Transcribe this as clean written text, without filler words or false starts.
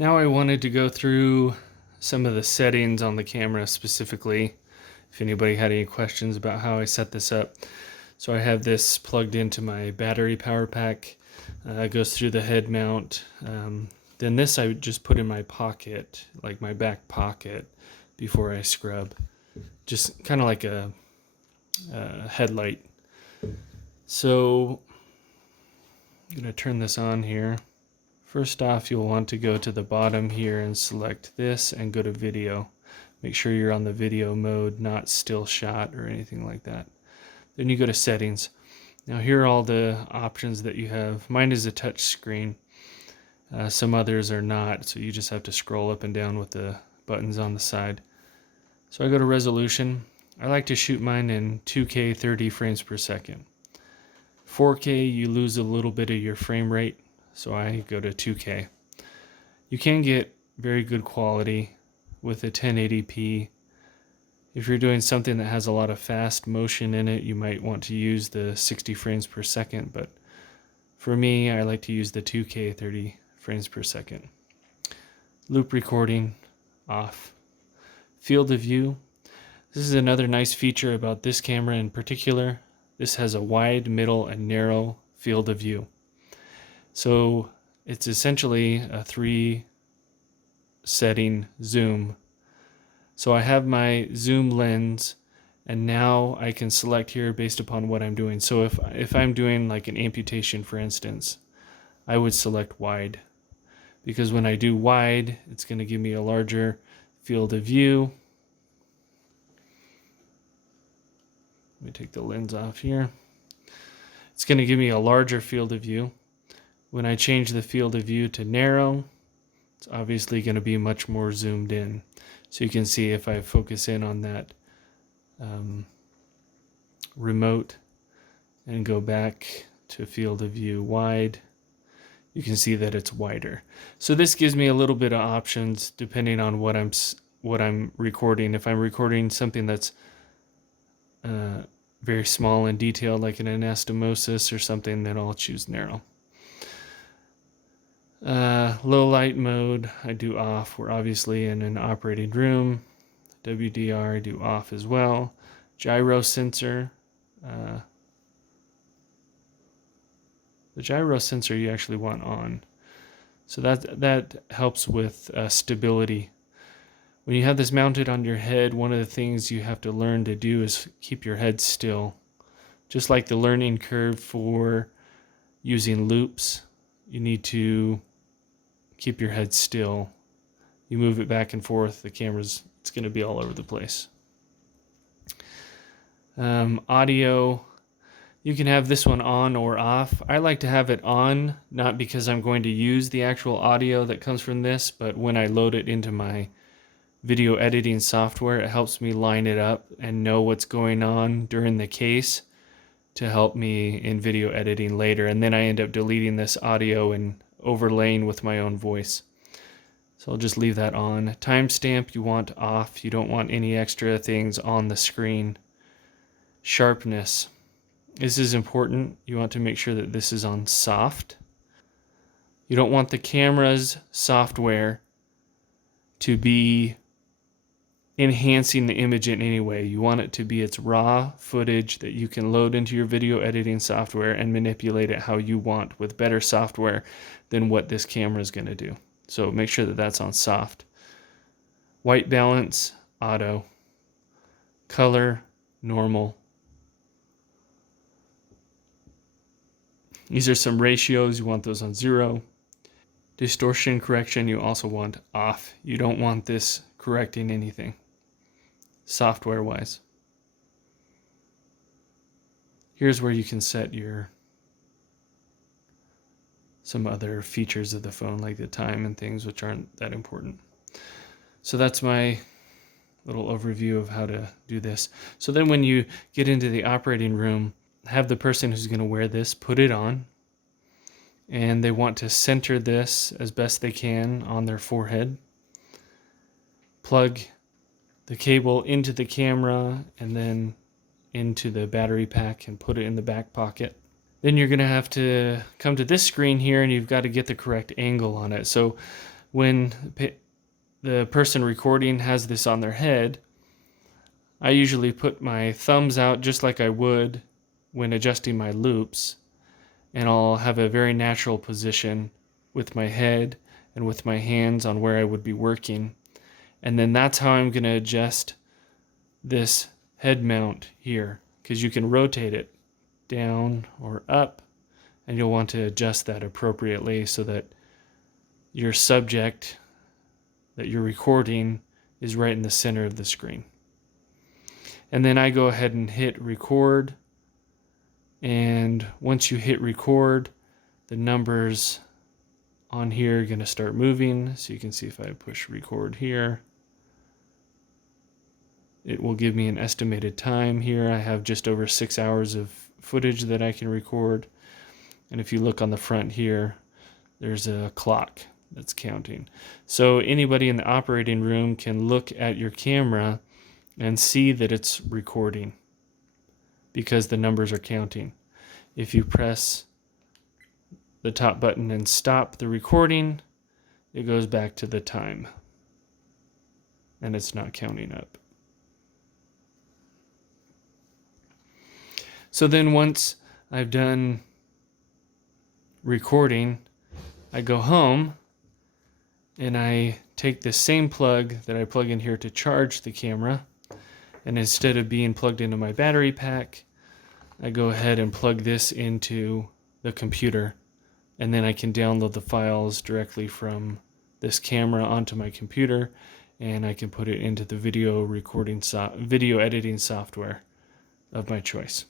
Now I wanted to go through some of the settings on the camera specifically, if anybody had any questions about how I set this up. So I have this plugged into my battery power pack. It goes through the head mount. Then this I would just put in my pocket, like my back pocket, before I scrub. Just kind of like a headlight. So I'm going to turn this on here. First off, you'll want to go to the bottom here and select this and go to video. Make sure you're on the video mode, not still shot or anything like that. Then you go to settings. Now here are all the options that you have. Mine is a touch screen. Some others are not, so you just have to scroll up and down with the buttons on the side. So I go to resolution. I like to shoot mine in 2K 30 frames per second. 4K, you lose a little bit of your frame rate, so I go to 2K. You can get very good quality with a 1080p. If you're doing something that has a lot of fast motion in it, you might want to use the 60 frames per second, but for me, I like to use the 2K 30 frames per second. Loop recording, off. Field of view. This is another nice feature about this camera in particular. This has a wide, middle, and narrow field of view. So it's essentially a 3-setting zoom. So I have my zoom lens, and now I can select here based upon what I'm doing. So if I'm doing like an amputation, for instance, I would select wide, because when I do wide, it's going to give me a larger field of view. Let me take the lens off here. It's going to give me a larger field of view. When I change the field of view to narrow, it's obviously going to be much more zoomed in. So you can see if I focus in on that remote and go back to field of view wide, you can see that it's wider. So this gives me a little bit of options depending on what I'm recording. If I'm recording something that's very small and detailed, like an anastomosis or something, then I'll choose narrow. Low light mode, I do off. We're obviously in an operating room. WDR, I do off as well. Gyro sensor. The gyro sensor you actually want on. So that helps with stability. When you have this mounted on your head, one of the things you have to learn to do is keep your head still. Just like the learning curve for using loops, you need to keep your head still. You move it back and forth, it's going to be all over the place. Audio, you can have this one on or off. I like to have it on, not because I'm going to use the actual audio that comes from this, but when I load it into my video editing software, it helps me line it up and know what's going on during the case to help me in video editing later. And then I end up deleting this audio and overlaying with my own voice. So I'll just leave that on. Timestamp you want off. You don't want any extra things on the screen. Sharpness. This is important. You want to make sure that this is on soft. You don't want the camera's software to be enhancing the image in any way. You want it to be its raw footage that you can load into your video editing software and manipulate it how you want with better software than what this camera is going to do. So make sure that that's on soft. White balance, auto. Color, normal. These are some ratios. You want those on 0. Distortion correction you also want off. You don't want this correcting anything software wise. Here's where you can set some other features of the phone, like the time and things, which aren't that important. So that's my little overview of how to do this. So then when you get into the operating room, have the person who's going to wear this put it on, and they want to center this as best they can on their forehead. Plug the cable into the camera and then into the battery pack and put it in the back pocket. Then you're going to have to come to this screen here, and you've got to get the correct angle on it. So when the person recording has this on their head, I usually put my thumbs out just like I would when adjusting my loops, and I'll have a very natural position with my head and with my hands on where I would be working. And then that's how I'm going to adjust this head mount here, because you can rotate it down or up, and you'll want to adjust that appropriately so that your subject that you're recording is right in the center of the screen. And then I go ahead and hit record, and once you hit record, the numbers on here are going to start moving. So you can see if I push record here, it will give me an estimated time here. I have just over 6 hours of footage that I can record. And if you look on the front here, there's a clock that's counting. So anybody in the operating room can look at your camera and see that it's recording because the numbers are counting. If you press the top button and stop the recording, it goes back to the time and it's not counting up. So then once I've done recording, I go home and I take the same plug that I plug in here to charge the camera, and instead of being plugged into my battery pack, I go ahead and plug this into the computer, and then I can download the files directly from this camera onto my computer, and I can put it into the video editing software of my choice.